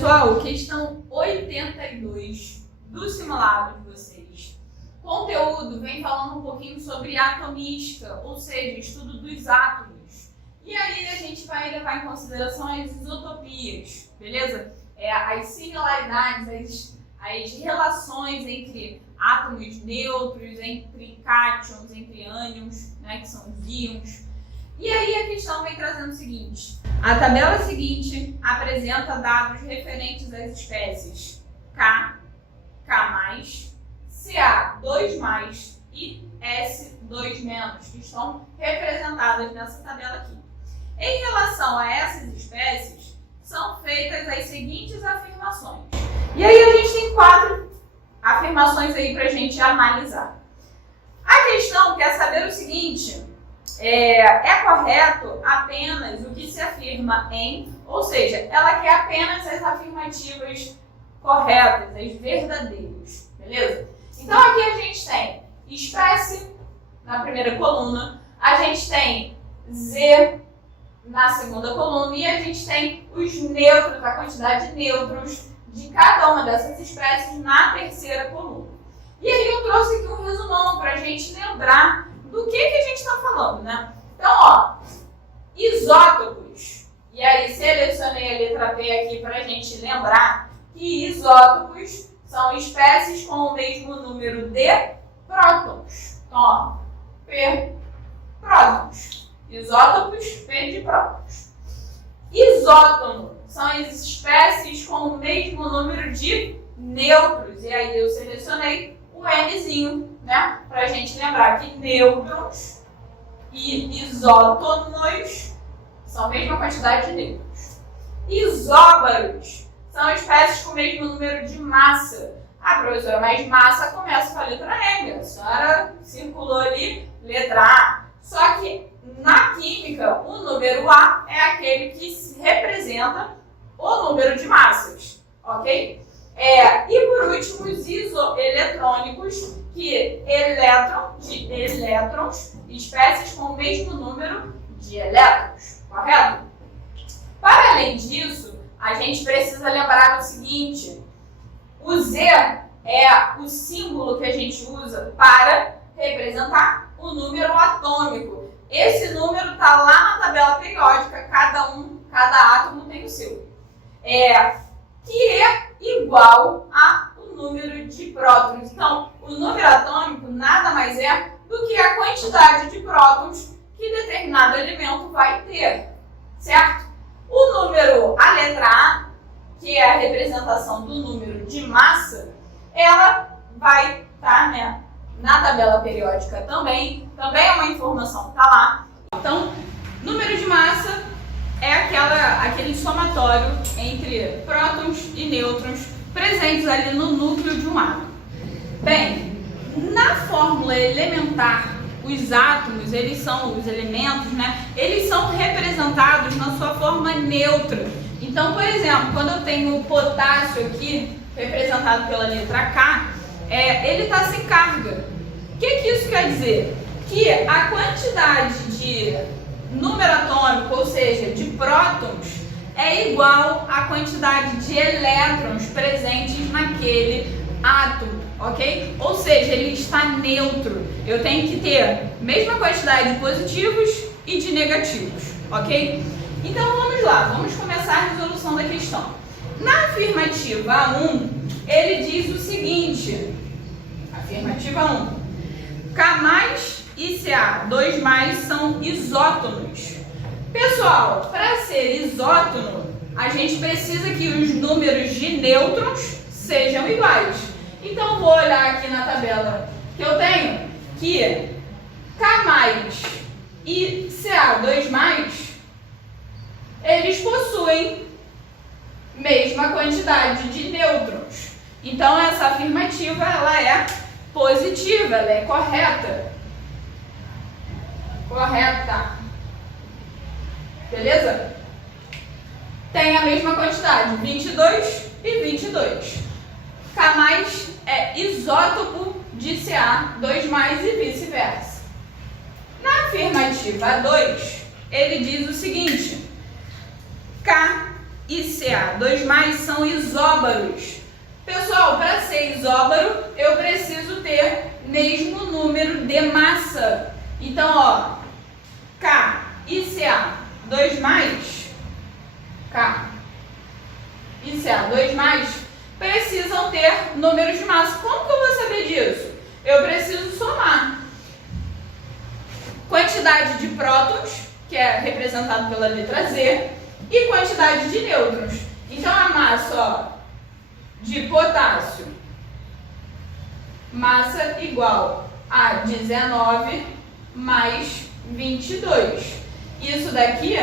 Pessoal, questão 82 do simulado de vocês. O conteúdo vem falando um pouquinho sobre atomística, ou seja, estudo dos átomos. E aí a gente vai levar em consideração as isotopias, beleza? As similaridades, as relações entre átomos neutros, entre cátions, entre ânions, né, que são os íons. E aí a questão vem trazendo o seguinte: a tabela seguinte apresenta dados referentes às espécies K, K+, Ca2+, e S2-, que estão representadas nessa tabela aqui. Em relação a essas espécies, são feitas as seguintes afirmações. E aí a gente tem 4 afirmações aí para a gente analisar. A questão quer saber o seguinte: é correto apenas o que se afirma em, ou seja, ela quer apenas as afirmativas corretas, as verdadeiras, beleza? Então aqui a gente tem espécie na primeira coluna, a gente tem Z na segunda coluna e a gente tem os nêutrons, a quantidade de nêutrons de cada uma dessas espécies na terceira coluna. E aí eu trouxe aqui um resumão para a gente lembrar do que a gente está falando, né? Então, ó, isótopos. E aí selecionei a letra P aqui para a gente lembrar que isótopos são espécies com o mesmo número de prótons. Então, ó, P, prótons. Isótopos, P de prótons. Isótono são as espécies com o mesmo número de nêutrons. E aí eu selecionei o Nzinho, né? Para a gente lembrar que nêutrons e isótonos são a mesma quantidade de nêutrons. Isóbaros são espécies com o mesmo número de massa. Ah, professora, mas massa começa com a letra M. A senhora circulou ali, letra A. Só que na química, o número A é aquele que representa o número de massas, ok? E por último, os isoeletrônicos, que elétron de elétrons, espécies com o mesmo número de elétrons, correto? Para além disso, a gente precisa lembrar o seguinte: o Z é o símbolo que a gente usa para representar o número atômico. Esse número está lá na tabela periódica, cada átomo tem o seu. Que é igual ao número de prótons. Então, o número atômico nada mais é do que a quantidade de prótons que determinado elemento vai ter, certo? O número, a letra A, que é a representação do número de massa, ela vai estar, né, na tabela periódica também é uma informação que está lá. Então, número de massa é aquele somatório entre prótons e nêutrons presentes ali no núcleo de um átomo. Bem, na fórmula elementar, os átomos, eles são os elementos, né? Eles são representados na sua forma neutra. Então, por exemplo, quando eu tenho o potássio aqui, representado pela letra K, ele está sem carga. O que isso quer dizer? Que a quantidade de número atômico, ou seja, de prótons, é igual à quantidade de elétrons presentes naquele átomo, ok? Ou seja, ele está neutro. Eu tenho que ter a mesma quantidade de positivos e de negativos, ok? Então vamos lá, vamos começar a resolução da questão. Na afirmativa 1, ele diz o seguinte: afirmativa 1, K+ e Ca2+ são isótonos. Pessoal, para ser isótono, a gente precisa que os números de nêutrons sejam iguais. Então, vou olhar aqui na tabela que eu tenho que K+ e Ca2+, eles possuem mesma quantidade de nêutrons. Então, essa afirmativa ela é positiva, ela é correta. Correta. Beleza? Tem a mesma quantidade, 22 e 22. K+ é isótopo de Ca2+ e vice-versa. Na afirmativa 2, ele diz o seguinte: K e Ca, 2+, são isóbaros. Pessoal, para ser isóbaro, eu preciso ter mesmo número de massa. Então, ó, K e Ca, 2+, K e Ca, 2+, precisam ter números de massa. Como que eu vou saber disso? Eu preciso somar quantidade de prótons, que é representado pela letra Z, e quantidade de nêutrons. Então, a massa, ó, de potássio, massa igual a 19 mais 22. Isso daqui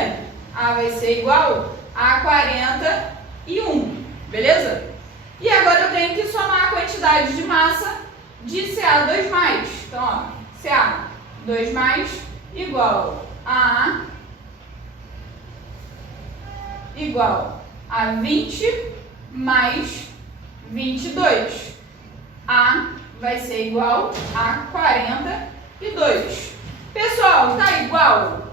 vai ser igual a 41, beleza? E agora eu tenho que somar a quantidade de massa de Ca2+. Então, ó, Ca2+ igual a 20 mais 22. A vai ser igual a 42. Pessoal, tá igual?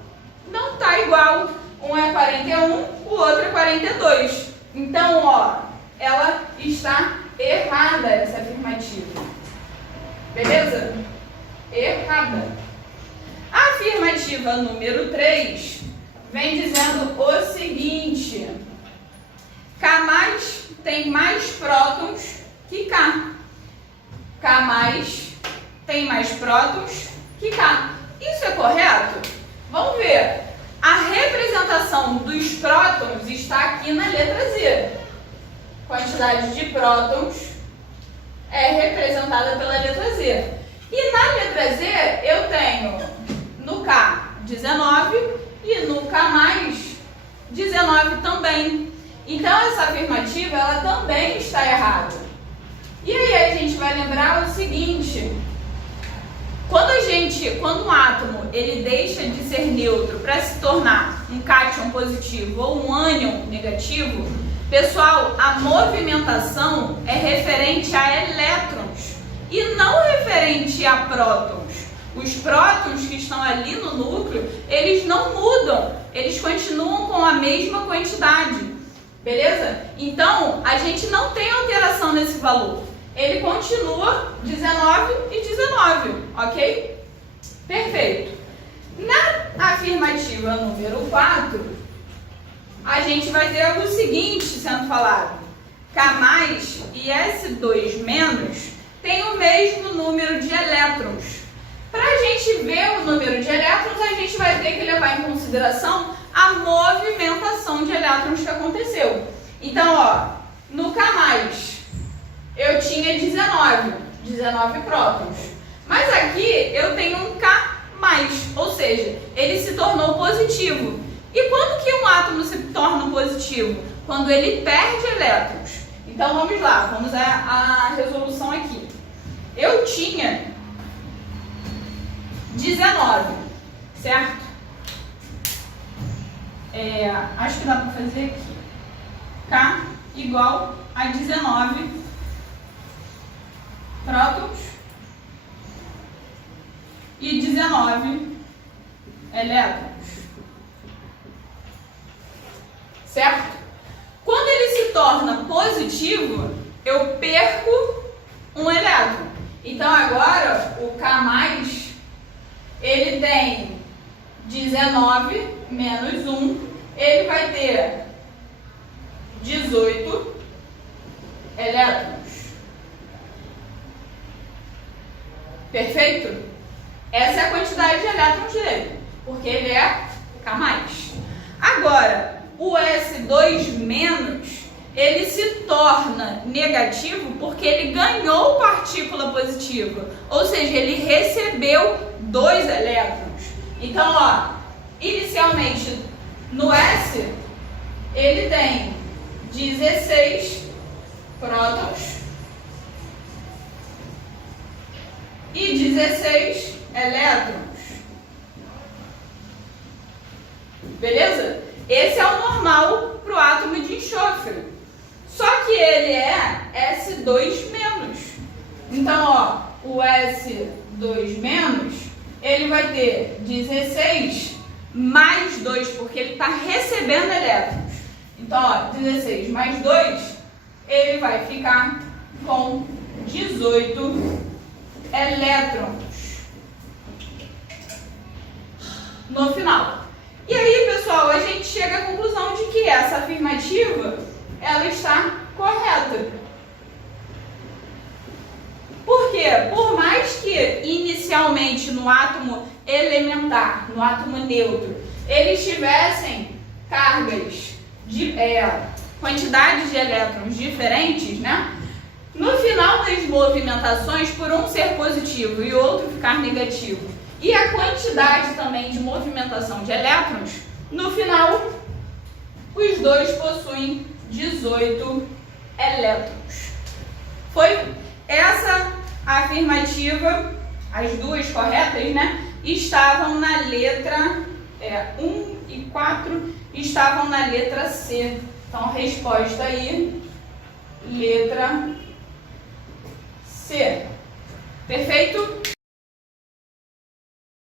Não tá igual. Um é 41, o outro é 42. Então, ó, ela está errada, essa afirmativa. Beleza? Errada. A afirmativa número 3 vem dizendo o seguinte: K+ tem mais prótons que K. K+ tem mais prótons que K. Isso é correto? Vamos ver. A representação dos prótons está aqui na letra Z. Quantidade de prótons é representada pela letra Z. E na letra Z eu tenho no K 19 e no K+ 19 também. Então essa afirmativa ela também está errada. E aí a gente vai lembrar o seguinte: quando um átomo ele deixa de ser neutro para se tornar um cátion positivo ou um ânion negativo, pessoal, a movimentação é referente a elétrons e não referente a prótons. Os prótons que estão ali no núcleo, eles não mudam, eles continuam com a mesma quantidade, beleza? Então, a gente não tem alteração nesse valor. Ele continua 19 e 19, ok? Perfeito. Na afirmativa número 4, a gente vai ter o seguinte sendo falado: K+ e S2- têm o mesmo número de elétrons. Para a gente ver o número de elétrons, a gente vai ter que levar em consideração a movimentação de elétrons que aconteceu. Então, ó, no K+ eu tinha 19 prótons. Mas aqui eu tenho um K+, ou seja, ele se tornou positivo. E quando que um átomo se torna positivo? Quando ele perde elétrons. Então vamos lá, vamos à resolução aqui. Eu tinha 19, certo? Acho que dá para fazer aqui. K igual a 19 prótons e 19 elétrons. Certo? Quando ele se torna positivo, eu perco um elétron. Então agora o K+, ele tem 19 menos 1, ele vai ter 18 elétrons. Perfeito? Essa é a quantidade de elétrons dele, porque ele é K+. Agora, o S2-, ele se torna negativo porque ele ganhou partícula positiva, ou seja, ele recebeu 2 elétrons. Então, ó, inicialmente no S, ele tem 16 prótons e 16 elétrons. Beleza? Esse é o normal para o átomo de enxofre. Só que ele é S2-. Então, ó, o S2-, ele vai ter 16 mais 2, porque ele está recebendo elétrons. Então, ó, 16 mais 2, ele vai ficar com 18 elétrons no final. E aí, pessoal, a gente chega à conclusão de que essa afirmativa, ela está correta. Por quê? Por mais que inicialmente no átomo elementar, no átomo neutro, eles tivessem cargas de quantidades de elétrons diferentes, né? No final das movimentações, por um ser positivo e outro ficar negativo, e a quantidade também de movimentação de elétrons, no final, os dois possuem 18 elétrons. Foi essa afirmativa, as duas corretas, né? Estavam na letra 1 e 4, estavam na letra C. Então, resposta aí, letra C. Perfeito?